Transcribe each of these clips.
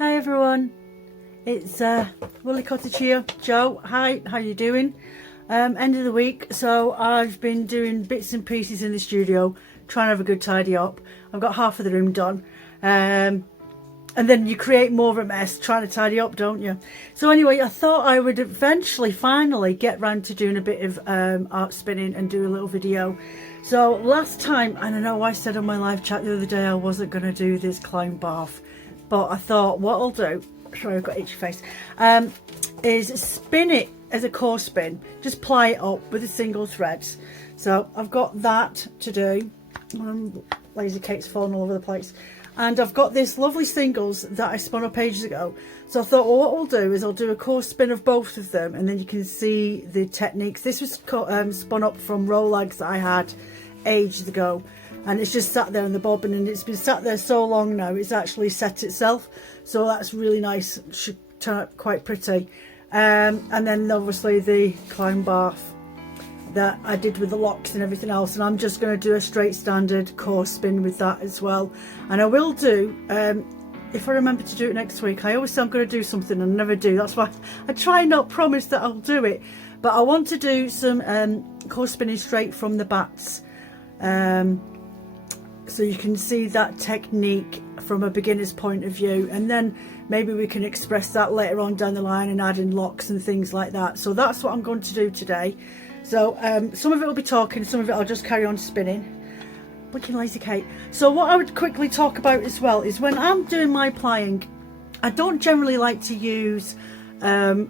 Hi everyone, it's Woolly Cottage here. Joe, hi, how you doing? End of the week, so I've been doing bits and pieces in the studio, trying to have a good tidy up. I've got half of the room done, and then you create more of a mess trying to tidy up, don't you? So anyway, I thought I would eventually finally get round to doing a bit of art spinning and do a little video. So last time, and I know I said on my live chat the other day I wasn't going to do this clown bath, but I thought what I'll do, sorry I've got itchy face, is spin it as a core spin. Just ply it up with the single threads. So I've got that to do. Laser cake's falling all over the place. And I've got this lovely singles that I spun up ages ago. So I thought, well, what I'll do is I'll do a core spin of both of them, and then you can see the techniques. This was spun up from Rolex that I had ages ago, and it's just sat there in the bobbin, and it's been sat there so long now it's actually set itself. So that's really nice. It should turn out quite pretty. And then obviously the clown bath that I did with the locks and everything else, and I'm just going to do a straight standard core spin with that as well. And I will do, if I remember to do it next week, I always say I'm going to do something and I never do. That's why I try not promise that I'll do it, but I want to do some core spinning straight from the bats, so you can see that technique from a beginner's point of view, and then maybe we can express that later on down the line and add in locks and things like that. So that's what I'm going to do today. So some of it will be talking, some of it I'll just carry on spinning. Looking lazy Kate. So what I would quickly talk about as well is when I'm doing my plying, I don't generally like to use a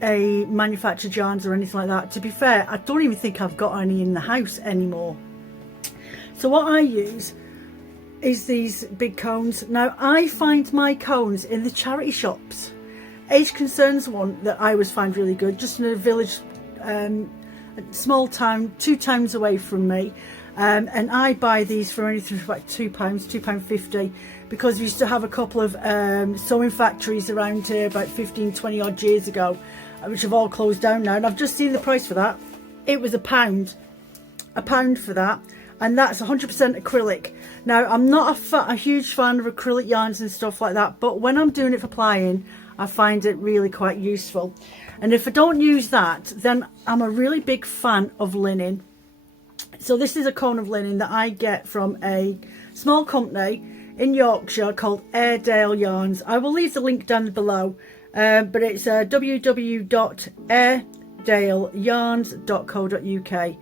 manufactured yarns or anything like that. To be fair, I don't even think I've got any in the house anymore. So what I use is these big cones. Now I find my cones in the charity shops. Age Concern's one that I always find really good, just in a village, a small town 2 towns away from me, and I buy these for anything for like £2.50, because we used to have a couple of sewing factories around here about 15-20 odd years ago, which have all closed down now, and I've just seen the price for that. It was £1 for that, and that's 100% acrylic. Now I'm not a huge fan of acrylic yarns and stuff like that, but when I'm doing it for plying I find it really quite useful. And if I don't use that, then I'm a really big fan of linen. So this is a cone of linen that I get from a small company in Yorkshire called Airedale Yarns. I will leave the link down below, but it's www.airedaleyarns.co.uk.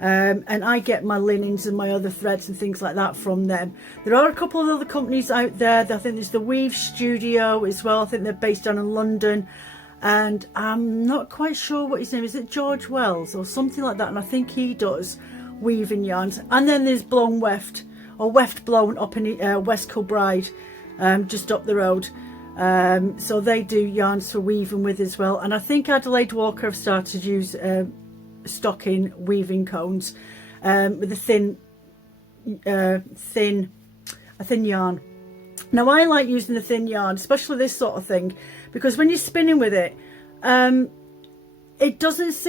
And I get my linens and my other threads and things like that from them. There are a couple of other companies out there. I think there's the Weave Studio as well. I think they're based down in London, and I'm not quite sure what his name is. Is it George Wells or something like that? And I think he does weaving yarns. And then there's Blown Weft, or Weft Blown, up in West Kilbride, just up the road. So they do yarns for weaving with as well. And I think Adelaide Walker have started to use stocking weaving cones with a thin yarn. Now I like using the thin yarn, especially this sort of thing, because when you're spinning with it, it doesn't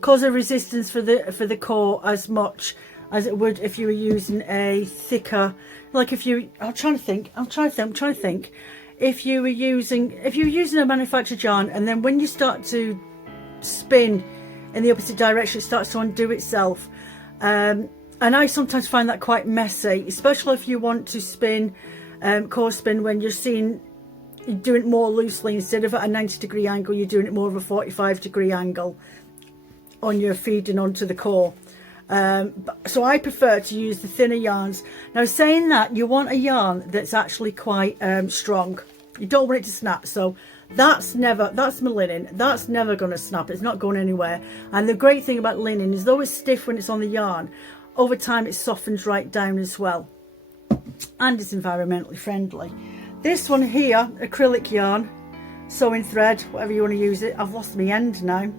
cause a resistance for the core as much as it would if you were using a thicker, like if you, I'm trying to think, if you're using a manufactured yarn, and then when you start to spin in the opposite direction, it starts to undo itself, and I sometimes find that quite messy, especially if you want to spin core spin when you're doing it more loosely. Instead of at a 90-degree angle, you're doing it more of a 45-degree angle on your feeding onto the core. So I prefer to use the thinner yarns. Now saying that, you want a yarn that's actually quite strong. You don't want it to snap. So that's my linen. That's never going to snap. It's not going anywhere. And the great thing about linen is, though it's stiff when it's on the yarn, over time it softens right down as well. And it's environmentally friendly. This one here, acrylic yarn, sewing thread, whatever you want to use it. I've lost my end now.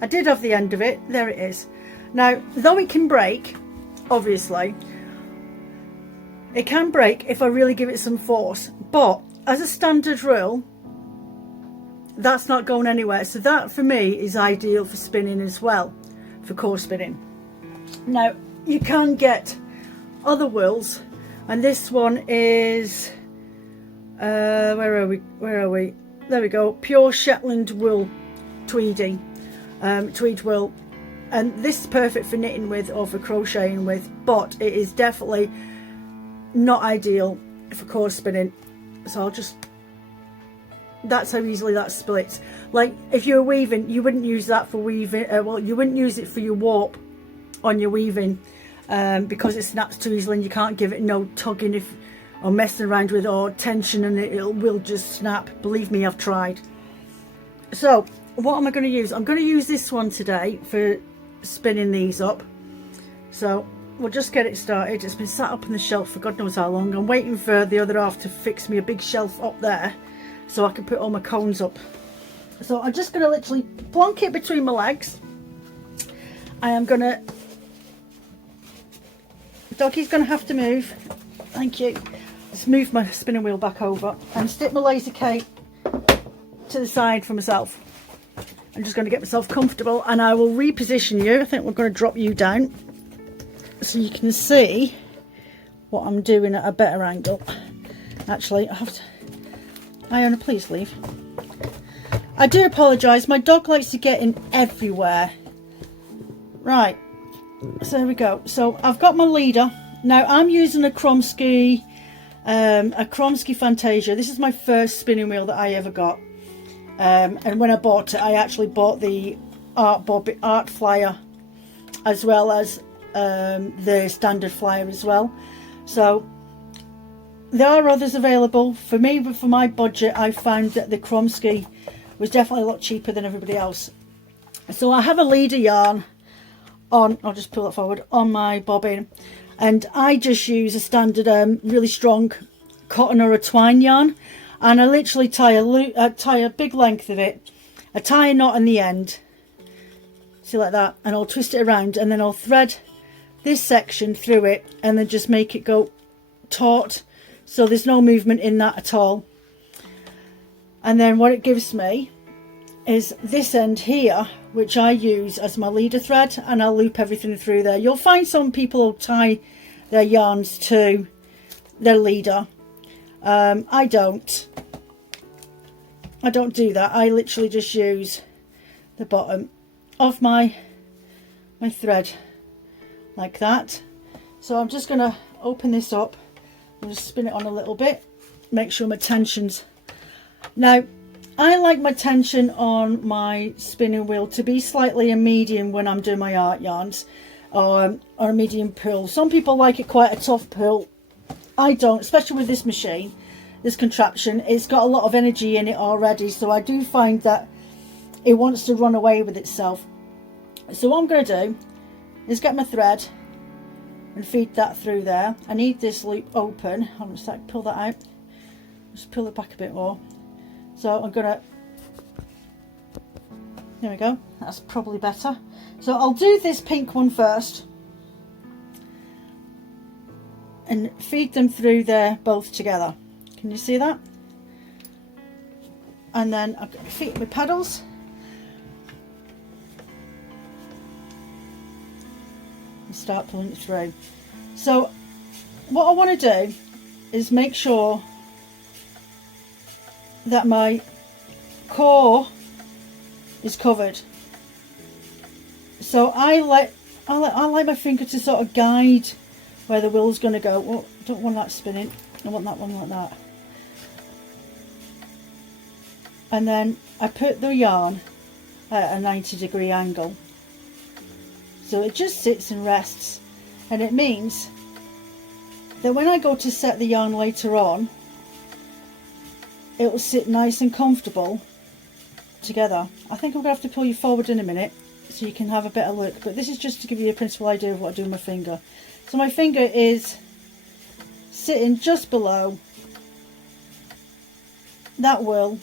I did have the end of it. There it is. Now, though it can break, obviously, it can break if I really give it some force, but as a standard rule, that's not going anywhere. So that for me is ideal for spinning as well, for core spinning. Now, you can get other wools and this one is where are we, there we go, pure Shetland wool tweed wool, and this is perfect for knitting with or for crocheting with, but it is definitely not ideal for cord spinning. So I'll just, that's how easily that splits. Like if you're weaving, you wouldn't use that for weaving, well, you wouldn't use it for your warp on your weaving, because it snaps too easily and you can't give it no tugging or messing around with or tension, and it will just snap. Believe me, I've tried. So what am I going to use? I'm going to use this one today for spinning these up. So we'll just get it started. It's been sat up on the shelf for God knows how long. I'm waiting for the other half to fix me a big shelf up there so I can put all my cones up. So I'm just going to literally plonk it between my legs. I am going to, Doggie's going to have to move, thank you. Just move my spinning wheel back over and stick my laser K to the side for myself. I'm just going to get myself comfortable, and I will reposition you. I think we're going to drop you down so you can see what I'm doing at a better angle. Actually, I have to, Iona, please leave. I do apologise, my dog likes to get in everywhere. Right, so there we go. So I've got my leader. Now I'm using a Kromsky Fantasia. This is my first spinning wheel that I ever got. And when I bought it, I actually bought the art flyer as well as the standard flyer as well. So there are others available. For me, but for my budget, I found that the Kromsky was definitely a lot cheaper than everybody else. So I have a leader yarn on, I'll just pull it forward, on my bobbin, and I just use a standard really strong cotton or a twine yarn, and I literally tie a big length of it. I tie a knot in the end, see, like that, and I'll twist it around, and then I'll thread this section through it and then just make it go taut, so there's no movement in that at all. And then what it gives me is this end here, which I use as my leader thread, and I'll loop everything through there. You'll find some people will tie their yarns to their leader. I don't do that. I literally just use the bottom of my thread like that. So I'm just going to open this up and just spin it on a little bit, make sure my tension's. Now I like my tension on my spinning wheel to be slightly a medium when I'm doing my art yarns, or a medium pull. Some people like it quite a tough pull. I don't, especially with this machine, this contraption. It's got a lot of energy in it already, so I do find that it wants to run away with itself. So what I'm going to do is get my thread and feed that through there. I need this loop open. I'm just like, pull that out, just pull it back a bit more. So I'm gonna, there we go, that's probably better. So I'll do this pink one first and feed them through there both together. Can you see that? And then I've got my feet with pedals. And start pulling it through. So what I want to do is make sure that my core is covered. So I like my finger to sort of guide where the wheel's going to go. Oh, I don't want that spinning. I want that one like that. And then I put the yarn at a 90-degree angle. So it just sits and rests. And it means that when I go to set the yarn later on, it will sit nice and comfortable together. I think I'm going to have to pull you forward in a minute so you can have a better look, but this is just to give you a principal idea of what I do with my finger. So my finger is sitting just below that wool,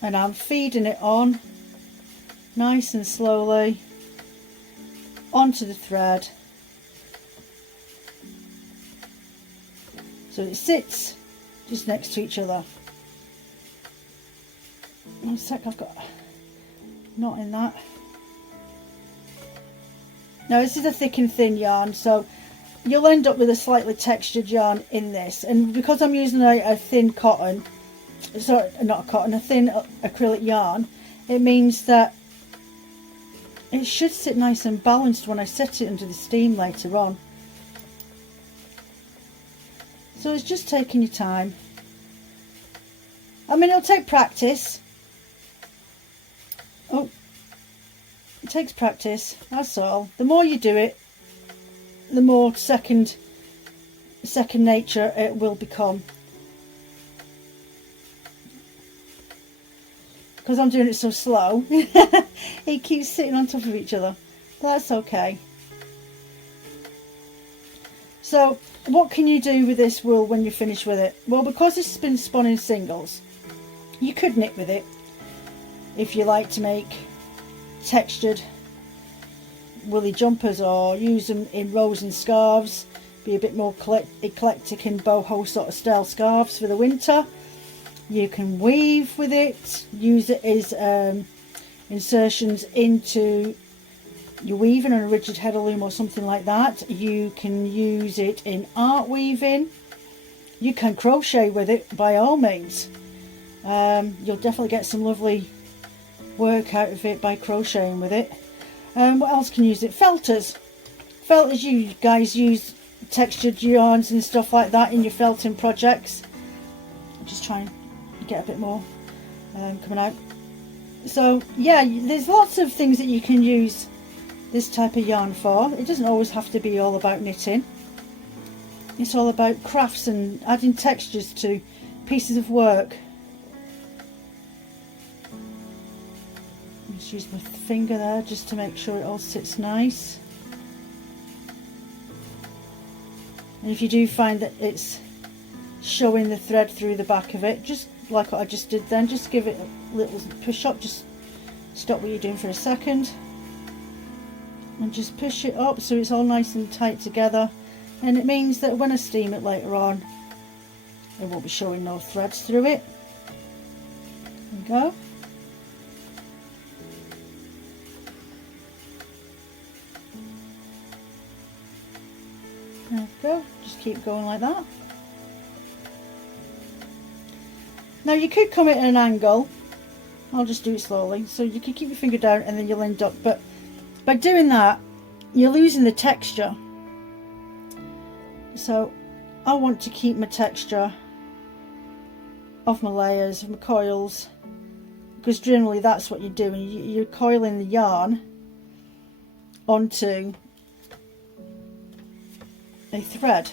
and I'm feeding it on nice and slowly onto the thread, so it sits just next to each other. One sec, I've got a knot in that. Now this is a thick and thin yarn, so you'll end up with a slightly textured yarn in this, and because I'm using a thin cotton, sorry, not a cotton, a thin acrylic yarn, it means that it should sit nice and balanced when I set it under the steam later on. So it's just taking your time. I mean, it'll take practice. Oh, it takes practice, that's all. The more you do it, the more second nature it will become. Because I'm doing it so slow, it keeps sitting on top of each other. That's okay. So what can you do with this wool when you're finished with it? Well, because it's been spun in singles, you could knit with it if you like to make textured woolly jumpers, or use them in rows and scarves, be a bit more eclectic in boho sort of style scarves for the winter. You can weave with it, use it as insertions into your weaving on a rigid headloom or something like that. You can use it in art weaving. You can crochet with it by all means. You'll definitely get some lovely work out of it by crocheting with it. What else can you use it? Felters. Felters, you guys use textured yarns and stuff like that in your felting projects. I'm just trying to get a bit more coming out. So yeah, there's lots of things that you can use this type of yarn for. It doesn't always have to be all about knitting. It's all about crafts and adding textures to pieces of work. Just use my finger there just to make sure it all sits nice. And if you do find that it's showing the thread through the back of it, just like what I just did then, just give it a little push up, just stop what you're doing for a second and just push it up so it's all nice and tight together, and it means that when I steam it later on, it won't be showing no threads through it. There we go. There we go, just keep going like that. Now you could come at an angle, I'll just do it slowly, so you can keep your finger down and then you'll end up, but by doing that you're losing the texture. So I want to keep my texture of my layers, my coils, because generally that's what you're doing, you're coiling the yarn onto a thread.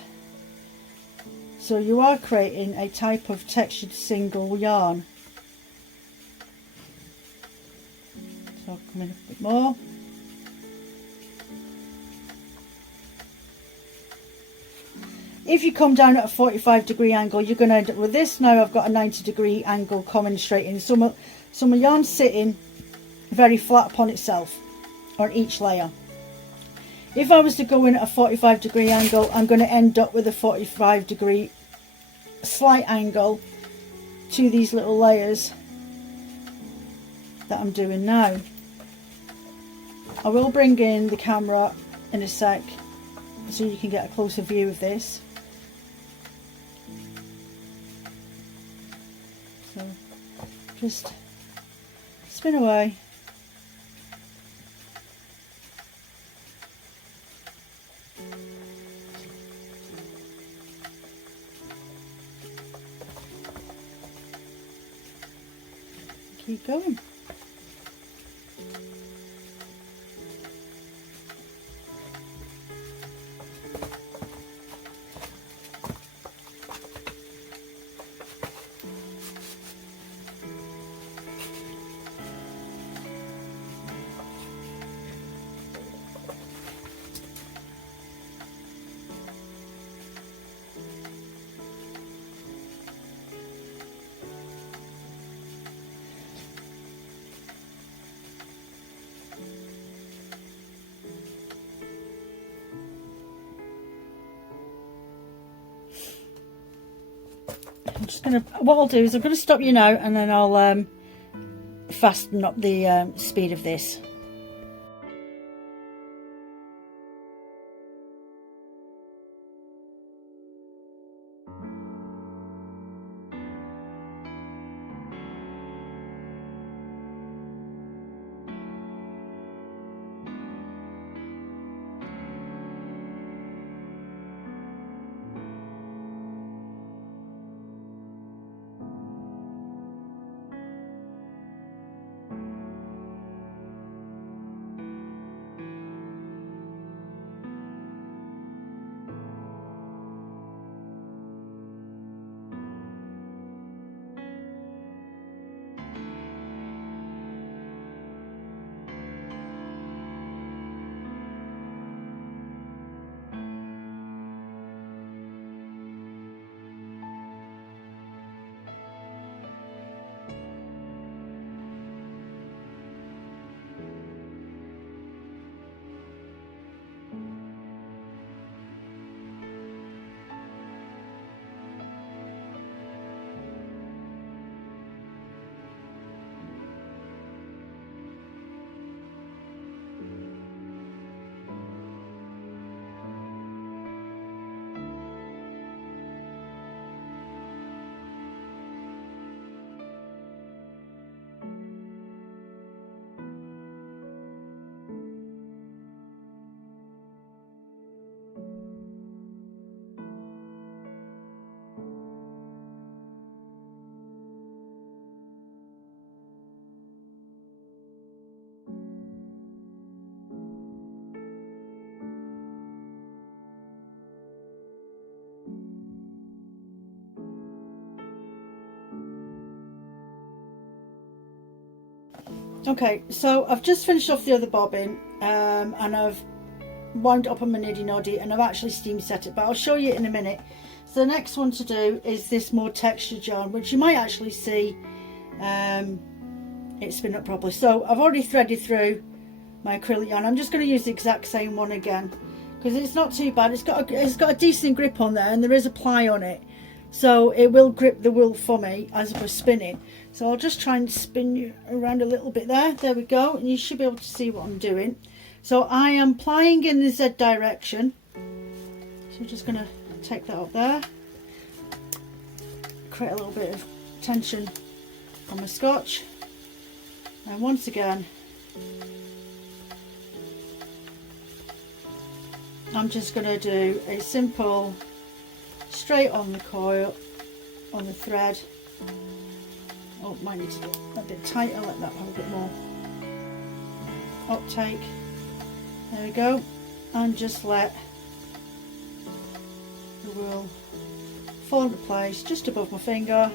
So you are creating a type of textured single yarn. So I'll come in a bit more. If you come down at a 45-degree angle, you're going to end up with this. Now I've got a 90-degree angle coming straight in. So my yarn's sitting very flat upon itself on each layer. If I was to go in at a 45-degree angle, I'm going to end up with a 45-degree slight angle to these little layers that I'm doing now. I will bring in the camera in a sec so you can get a closer view of this. So just spin away. Keep going. I'm just gonna, what I'll do is I'm gonna stop you now and then I'll fasten up the speed of this. Okay, so I've just finished off the other bobbin, and I've wound up on my niddy noddy, and I've actually steam set it, but I'll show you in a minute. So the next one to do is this more textured yarn, which you might actually see it spin up properly. So I've already threaded through my acrylic yarn. I'm just going to use the exact same one again because it's not too bad. It's got a decent grip on there, and there is a ply on it, so it will grip the wool for me as I was spinning. So I'll just try and spin you around a little bit there. There we go, and you should be able to see what I'm doing. So I am plying in the Z direction. So I'm just going to take that up there, create a little bit of tension on my scotch, and once again I'm just going to do a simple straight on the coil, on the thread. Oh, might need to do a bit tighter, let that have a bit more uptake. There we go, and just let the wool fall into place just above my finger,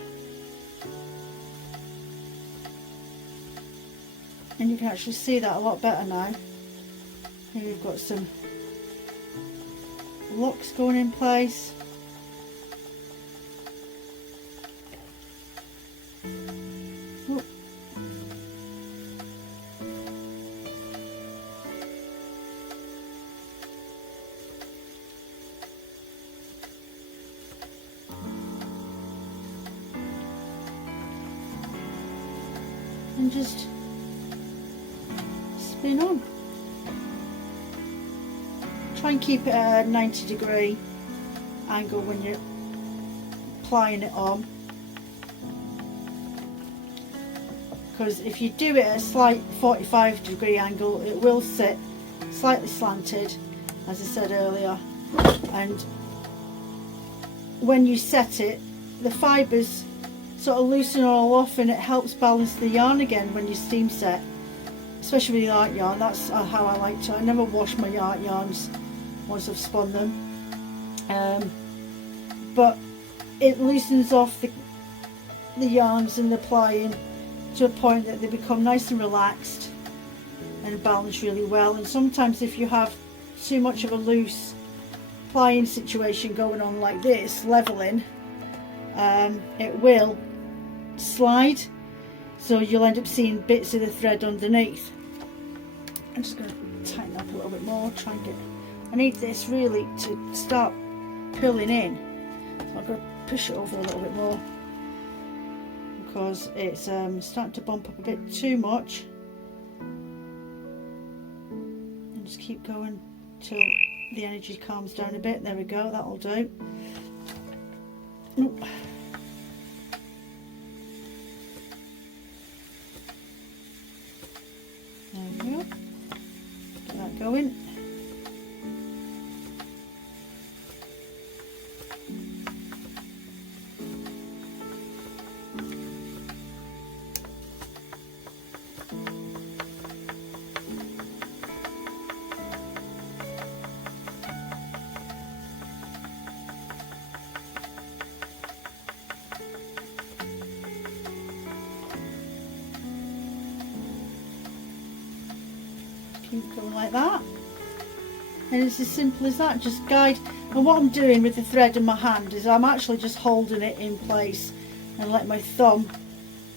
and you can actually see that a lot better now. Here we've got some locks going in place. Whoop. And just spin on. Try and keep it at a 90-degree angle when you're plying it on, because if you do it at a slight 45-degree angle, it will sit slightly slanted, as I said earlier, and when you set it, the fibres sort of loosen all off, and it helps balance the yarn again when you steam set, especially with the art yarn. That's how I like to. I never wash my art yarns once I've spun them, but it loosens off the yarns and the plying to a point that they become nice and relaxed and balance really well. And sometimes if you have too much of a loose plying situation going on like this, leveling, it will slide, so you'll end up seeing bits of the thread underneath. I'm just going to tighten up a little bit more, try and get, I need this really to start pulling in, so I'm going to push it over a little bit more because it's starting to bump up a bit too much, and just keep going till the energy calms down a bit. There we go, that'll do. Oop. There we go, get that going. Keep going like that, and it's as simple as that. Just guide, and what I'm doing with the thread in my hand is I'm actually just holding it in place and let my thumb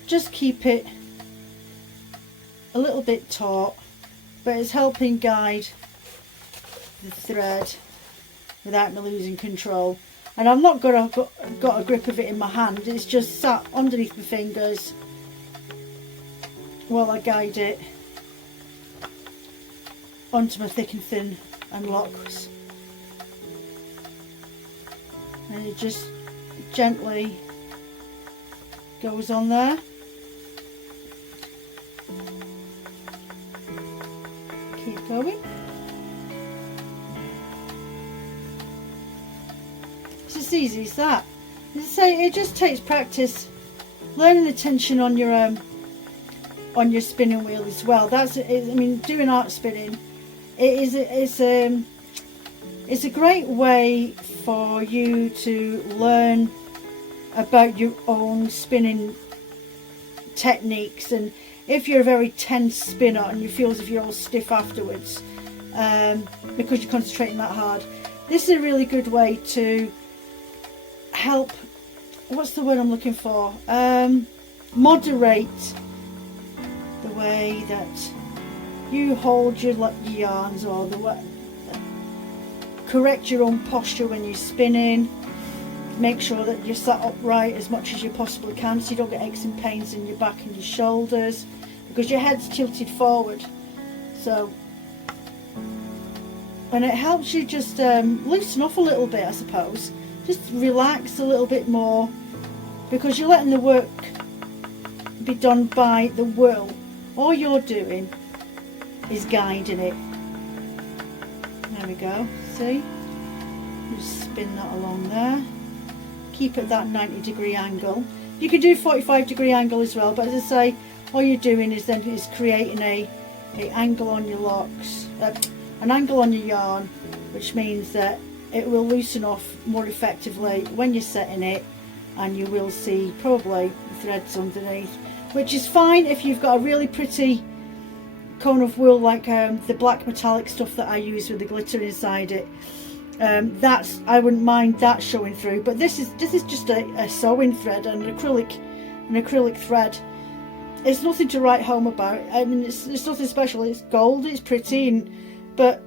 just keep it a little bit taut, but it's helping guide the thread without me losing control. And I've not got a grip of it in my hand, it's just sat underneath my fingers while I guide it onto my thick and thin and locks, and it just gently goes on there. Keep going. It's as easy as that. As I say, it just takes practice, learning the tension on your spinning wheel as well. That's it. I mean, doing art spinning, it's a great way for you to learn about your own spinning techniques, and if you're a very tense spinner and you feel as if you're all stiff afterwards because you're concentrating that hard, this is a really good way to help, what's the word I'm looking for, moderate the way that you hold your yarns, or the way, correct your own posture when you're spinning. Make sure that you're sat upright as much as you possibly can so you don't get aches and pains in your back and your shoulders, because your head's tilted forward. So, and it helps you just loosen off a little bit, I suppose. Just relax a little bit more, because you're letting the work be done by the will. All you're doing is guiding it. There we go, see? Just spin that along there. Keep at that 90-degree angle. You could do 45-degree angle as well, but as I say, all you're doing is creating a angle on your locks, an angle on your yarn, which means that it will loosen off more effectively when you're setting it, and you will see probably the threads underneath, which is fine if you've got a really pretty cone of wool like the black metallic stuff that I use with the glitter inside it. That's, I wouldn't mind that showing through, but this is just a sewing thread and an acrylic thread. It's nothing to write home about. I mean, it's nothing special. It's gold, it's pretty, but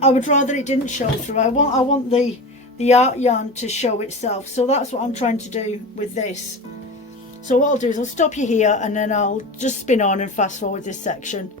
I would rather it didn't show through. I want the art yarn to show itself, so that's what I'm trying to do with this. So what I'll do is I'll stop you here, and then I'll just spin on and fast forward this section.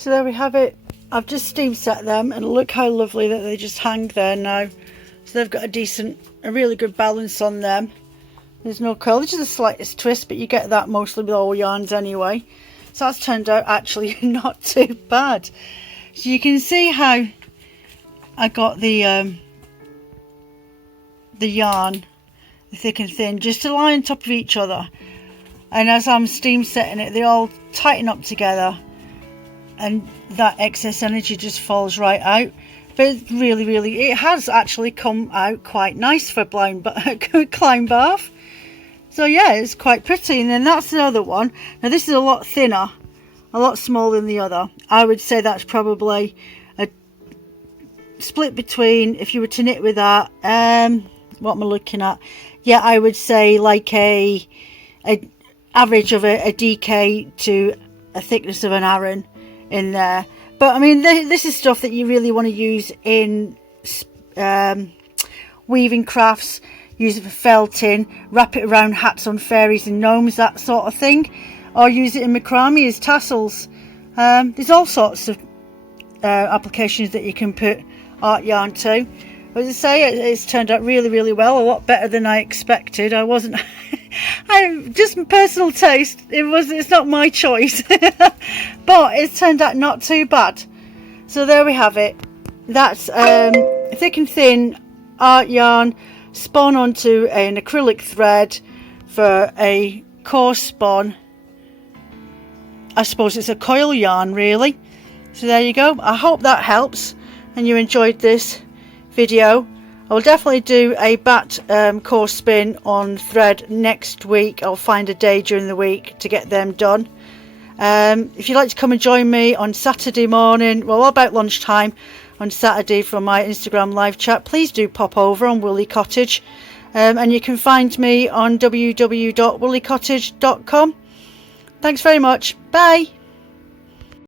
So there we have it. I've just steam set them, and look how lovely that they just hang there now. So they've got a really good balance on them. There's no curl, there's just the slightest twist, but you get that mostly with all yarns anyway. So that's turned out actually not too bad. So you can see how I got the yarn, the thick and thin, just to lie on top of each other. And as I'm steam setting it, they all tighten up together, and that excess energy just falls right out. But it has actually come out quite nice for Climb Bath. So yeah, it's quite pretty. And then that's the other one. Now this is a lot thinner, a lot smaller than the other. I would say that's probably a split between, if you were to knit with that, what am I looking at? Yeah, I would say like a average of a DK to a thickness of an Aran in there. But I mean, this is stuff that you really want to use in weaving crafts. Use it for felting, wrap it around hats on fairies and gnomes, that sort of thing, or use it in macrame as tassels. There's all sorts of applications that you can put art yarn to. As I say, it's turned out really well, a lot better than I expected. I wasn't just personal taste, it's not my choice. But it's turned out not too bad. So there we have it. That's thick and thin art yarn spun onto an acrylic thread for a coarse spun. I suppose it's a coil yarn really. So there you go. I hope that helps and you enjoyed this video. I will definitely do a bat coarse spin on thread next week. I'll find a day during the week to get them done. If you'd like to come and join me on Saturday morning, well, about lunchtime on Saturday for my Instagram live chat, please do pop over on Woolly Cottage, and you can find me on www.woollycottage.com. Thanks very much. Bye.